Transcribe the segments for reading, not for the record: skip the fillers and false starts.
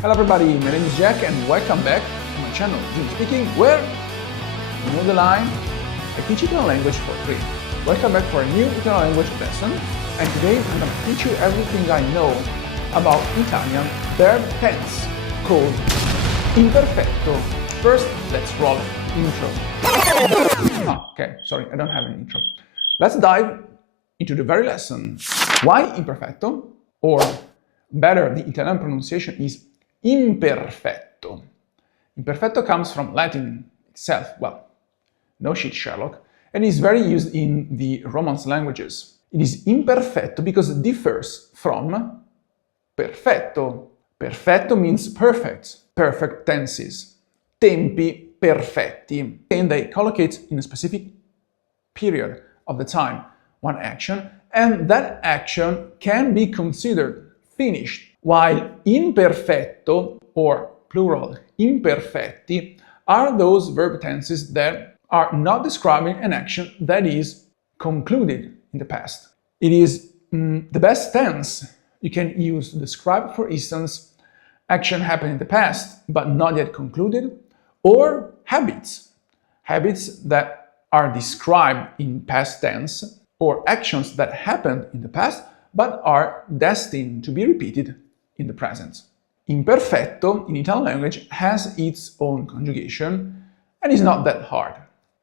Hello everybody, my name is Jack and welcome back to my channel, Jim Speaking, where, you know the line, I teach Italian language for free. Welcome back for a new Italian language lesson, and today I'm going to teach you everything I know about Italian verb tense called imperfetto. First, let's roll intro. Okay, sorry, I don't have an intro. Let's dive into the very lesson. Why imperfetto? Or better, the Italian pronunciation is imperfetto. Imperfetto comes from Latin itself, well, no shit Sherlock, and is very used in the Romance languages. It is imperfetto because it differs from perfetto. Perfetto means perfect, perfect tenses, tempi perfetti, and they collocate in a specific period of the time one action, and that action can be considered finished, while imperfetto, or plural imperfetti, are those verb tenses that are not describing an action that is concluded in the past. It is the best tense you can use to describe, for instance, action happened in the past but not yet concluded, or habits that are described in past tense, or actions that happened in the past but are destined to be repeated in the present. Imperfetto in Italian language has its own conjugation and is not that hard.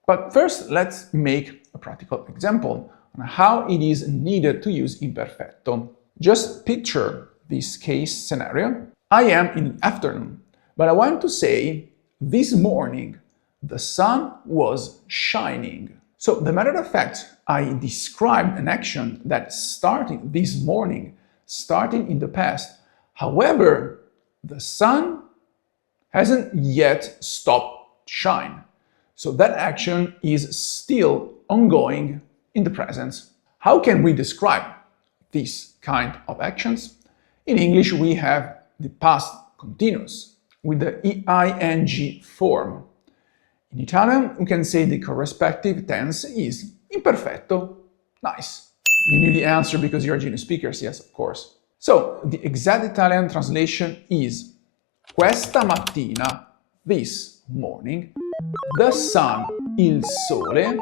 But first, let's make a practical example on how it is needed to use imperfetto. Just picture this case scenario. I am in the afternoon, but I want to say this morning the sun was shining. So the matter of fact, I described an action that started this morning, starting in the past. However, the sun hasn't yet stopped shine. So that action is still ongoing in the present. How can we describe this kind of actions? In English, we have the past continuous with the ing form. In Italian, we can say the correspective tense is imperfetto. Nice. You knew the answer because you're genius speakers, yes, of course. So, the exact Italian translation is questa mattina, this morning, the sun, il sole,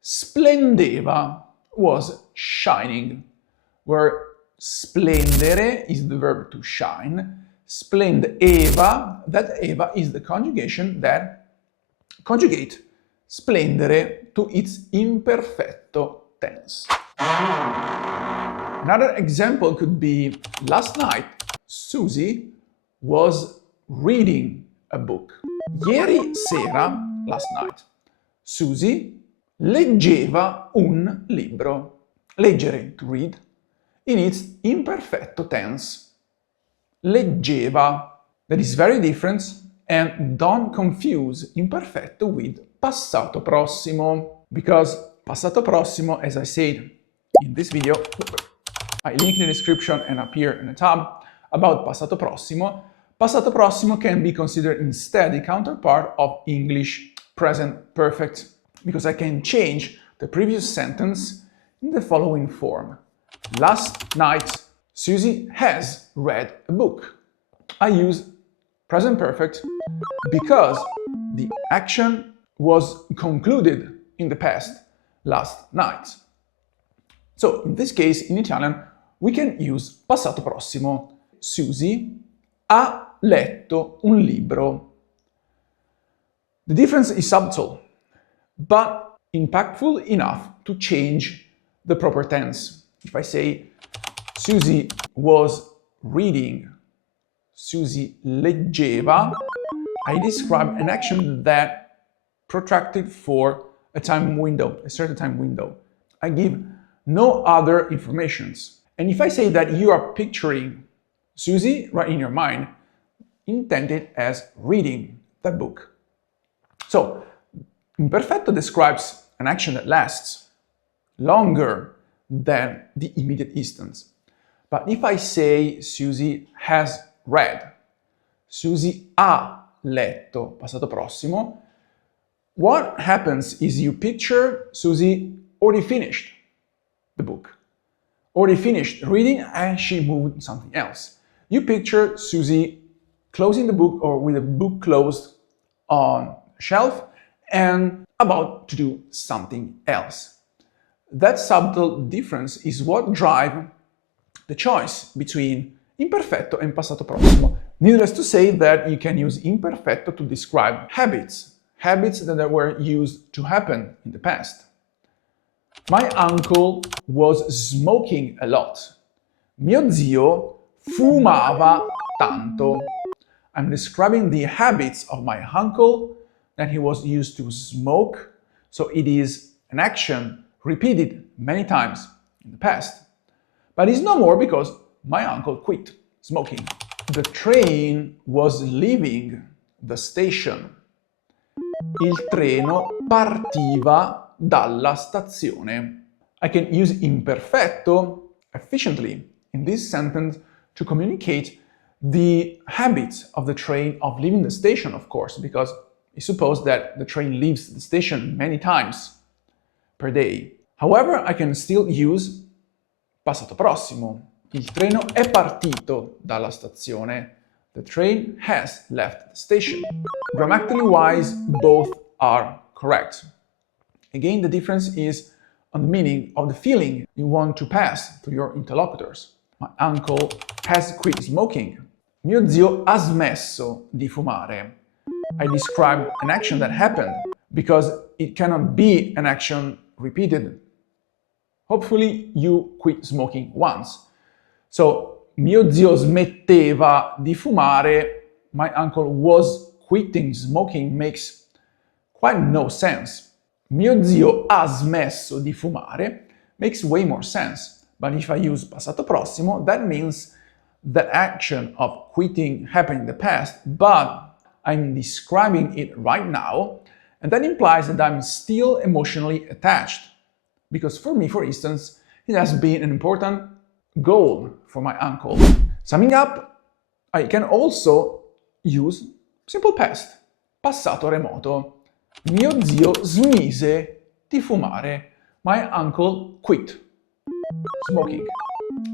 splendeva, was shining, where splendere is the verb to shine, splendeva, that eva is the conjugation that conjugate splendere to its imperfetto tense. Another example could be, last night Susie was reading a book. Ieri sera, last night, Susie leggeva un libro. Leggere, to read, in its imperfetto tense. Leggeva. That is very different, and don't confuse imperfetto with passato prossimo, because passato prossimo, as I said in this video, I link in the description and up here in the tab about passato prossimo. Passato prossimo can be considered instead the counterpart of English present perfect, because I can change the previous sentence in the following form. Last night, Susie has read a book. I use present perfect because the action was concluded in the past, last night. So in this case, in Italian, we can use passato prossimo. Susie ha letto un libro. The difference is subtle, but impactful enough to change the proper tense. If I say Susie was reading, Susie leggeva, I describe an action that protracted for a time window, a certain time window. I give no other informations. And if I say that you are picturing Susie right in your mind, intended as reading that book. So, imperfetto describes an action that lasts longer than the immediate instance. But if I say Susie has read, Susie ha letto, passato prossimo, what happens is you picture Susie already finished the book, already finished reading, and she moved something else. You picture Susie closing the book or with the book closed on shelf and about to do something else. That subtle difference is what drives the choice between imperfetto and passato prossimo. Needless to say that you can use imperfetto to describe habits that were used to happen in the past. My uncle was smoking a lot. Mio zio fumava tanto. I'm describing the habits of my uncle that he was used to smoke, so it is an action repeated many times in the past. But it's no more because my uncle quit smoking. The train was leaving the station. Il treno partiva dalla stazione. I can use imperfetto efficiently in this sentence to communicate the habits of the train of leaving the station, of course, because we suppose that the train leaves the station many times per day. However, I can still use passato prossimo. Il treno è partito dalla stazione. The train has left the station. Grammatically wise, both are correct. Again, the difference is on the meaning of the feeling you want to pass to your interlocutors. My uncle has quit smoking. Mio zio ha smesso di fumare. I describe an action that happened because it cannot be an action repeated. Hopefully you quit smoking once. So, mio zio smetteva di fumare, my uncle was quitting smoking makes quite no sense. Mio zio ha smesso di fumare makes way more sense. But if I use passato prossimo, that means the action of quitting happened in the past, but I'm describing it right now, and that implies that I'm still emotionally attached. Because for me, for instance, it has been an important goal for my uncle. Summing up, I can also use simple past, passato remoto. Mio zio smise di fumare. My uncle quit smoking.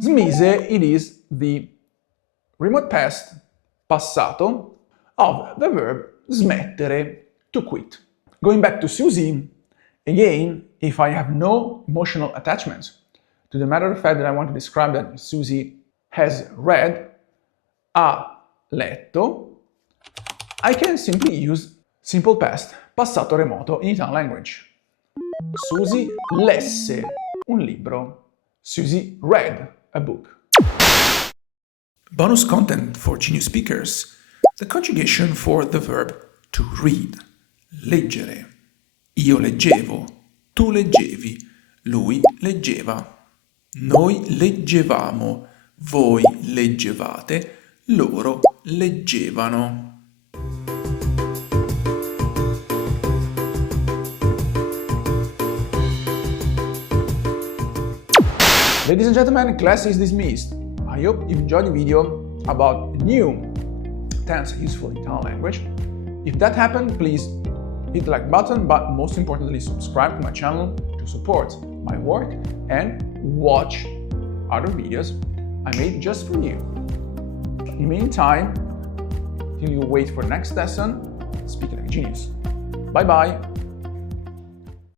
Smise, it is the remote past, passato, of the verb smettere, to quit. Going back to Susie, again, if I have no emotional attachment to the matter of fact that I want to describe that Susie has read, ha letto, I can simply use simple past, passato remoto in Italian language. Susie lesse un libro. Susie read a book. Bonus content for Genius speakers. The conjugation for the verb to read. Leggere. Io leggevo. Tu leggevi. Lui leggeva. Noi leggevamo. Voi leggevate. Loro leggevano. Ladies and gentlemen, class is dismissed. I hope you enjoyed the video about new tense useful Italian language. If that happened, please hit the like button, but most importantly, subscribe to my channel to support my work and watch other videos I made just for you. In the meantime, till you wait for the next lesson, speak like a genius. Bye bye.